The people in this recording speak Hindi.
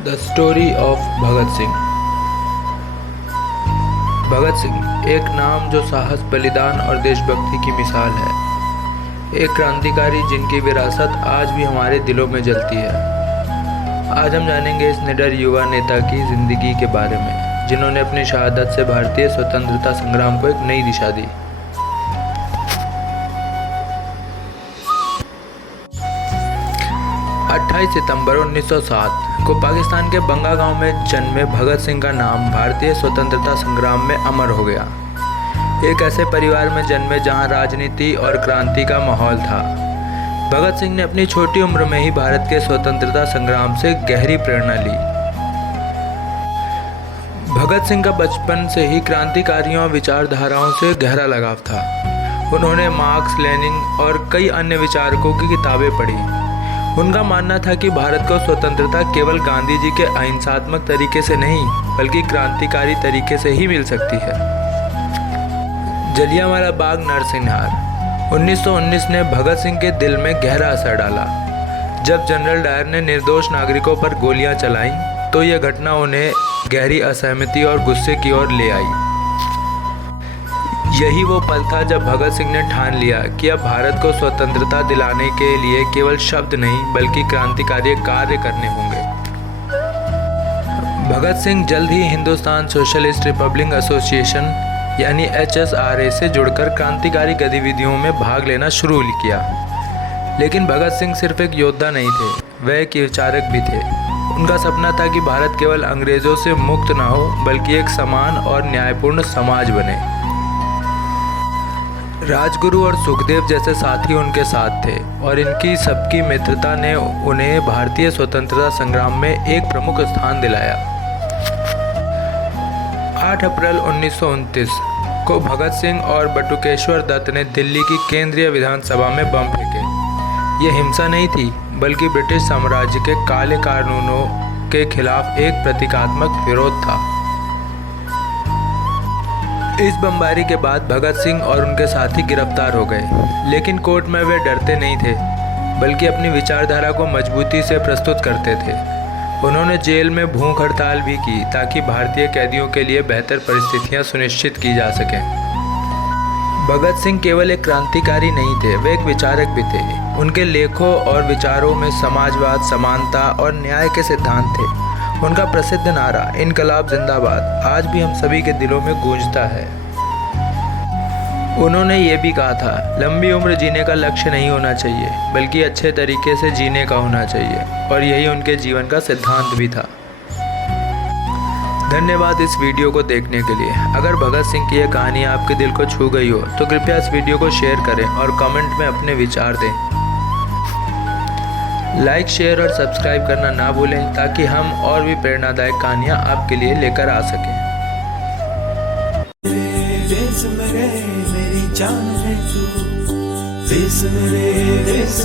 The story of Bhagat Singh. Bhagat Singh एक नाम जो साहस, बलिदान और देशभक्ति की मिसाल है। एक क्रांतिकारी जिनकी विरासत आज भी हमारे दिलों में जलती है। आज हम जानेंगे इस निडर युवा नेता की जिंदगी के बारे में, जिन्होंने अपनी शहादत से भारतीय स्वतंत्रता संग्राम को एक नई दिशा दी। 28 सितंबर 1907 को पाकिस्तान के बंगा गांव में जन्मे भगत सिंह का नाम भारतीय स्वतंत्रता संग्राम में अमर हो गया। एक ऐसे परिवार में जन्मे जहां राजनीति और क्रांति का माहौल था। भगत सिंह ने अपनी छोटी उम्र में ही भारत के स्वतंत्रता संग्राम से गहरी प्रेरणा ली। भगत सिंह का बचपन से ही क्रांतिकारियों और विचारधाराओं से गहरा लगाव था। उन्होंने मार्क्स, लेनिन और कई अन्य विचारकों की किताबें पढ़ी। उनका मानना था कि भारत को स्वतंत्रता केवल गांधी जी के अहिंसात्मक तरीके से नहीं, बल्कि क्रांतिकारी तरीके से ही मिल सकती है। जलियांवाला बाग नरसंहार 1919 ने भगत सिंह के दिल में गहरा असर डाला। जब जनरल डायर ने निर्दोष नागरिकों पर गोलियां चलाईं, तो यह घटना उन्हें गहरी असहमति और गुस्से की ओर ले आई। यही वो पल था जब भगत सिंह ने ठान लिया कि अब भारत को स्वतंत्रता दिलाने के लिए केवल शब्द नहीं, बल्कि क्रांतिकारी कार्य करने होंगे। भगत सिंह जल्द ही हिंदुस्तान सोशलिस्ट रिपब्लिक एसोसिएशन यानी HSRA से जुड़कर क्रांतिकारी गतिविधियों में भाग लेना शुरू किया। लेकिन भगत सिंह सिर्फ एक योद्धा नहीं थे, वह एक विचारक भी थे। उनका सपना था कि भारत केवल अंग्रेजों से मुक्त ना हो, बल्कि एक समान और न्यायपूर्ण समाज बने। राजगुरु और सुखदेव जैसे साथी उनके साथ थे, और इनकी सबकी मित्रता ने उन्हें भारतीय स्वतंत्रता संग्राम में एक प्रमुख स्थान दिलाया। 8 अप्रैल 1929 को भगत सिंह और बटुकेश्वर दत्त ने दिल्ली की केंद्रीय विधानसभा में बम फेंके। ये हिंसा नहीं थी, बल्कि ब्रिटिश साम्राज्य के काले कानूनों के खिलाफ एक प्रतीकात्मक विरोध था। इस बमबारी के बाद भगत सिंह और उनके साथी गिरफ्तार हो गए, लेकिन कोर्ट में वे डरते नहीं थे, बल्कि अपनी विचारधारा को मजबूती से प्रस्तुत करते थे। उन्होंने जेल में भूख हड़ताल भी की, ताकि भारतीय कैदियों के लिए बेहतर परिस्थितियां सुनिश्चित की जा सकें। भगत सिंह केवल एक क्रांतिकारी नहीं थे, वे एक विचारक भी थे। उनके लेखों और विचारों में समाजवाद, समानता और न्याय के सिद्धांत थे। उनका प्रसिद्ध नारा इनकलाब जिंदाबाद आज भी हम सभी के दिलों में गूंजता है। उन्होंने ये भी कहा था, लंबी उम्र जीने का लक्ष्य नहीं होना चाहिए, बल्कि अच्छे तरीके से जीने का होना चाहिए, और यही उनके जीवन का सिद्धांत भी था। धन्यवाद इस वीडियो को देखने के लिए। अगर भगत सिंह की यह कहानी आपके दिल को छू गई हो, तो कृपया इस वीडियो को शेयर करें और कमेंट में अपने विचार दें। लाइक, शेयर और सब्सक्राइब करना ना भूलें, ताकि हम और भी प्रेरणादायक कहानियाँ आपके लिए लेकर आ सकें। देश मेरे मेरी जान है तू, देश मेरे देश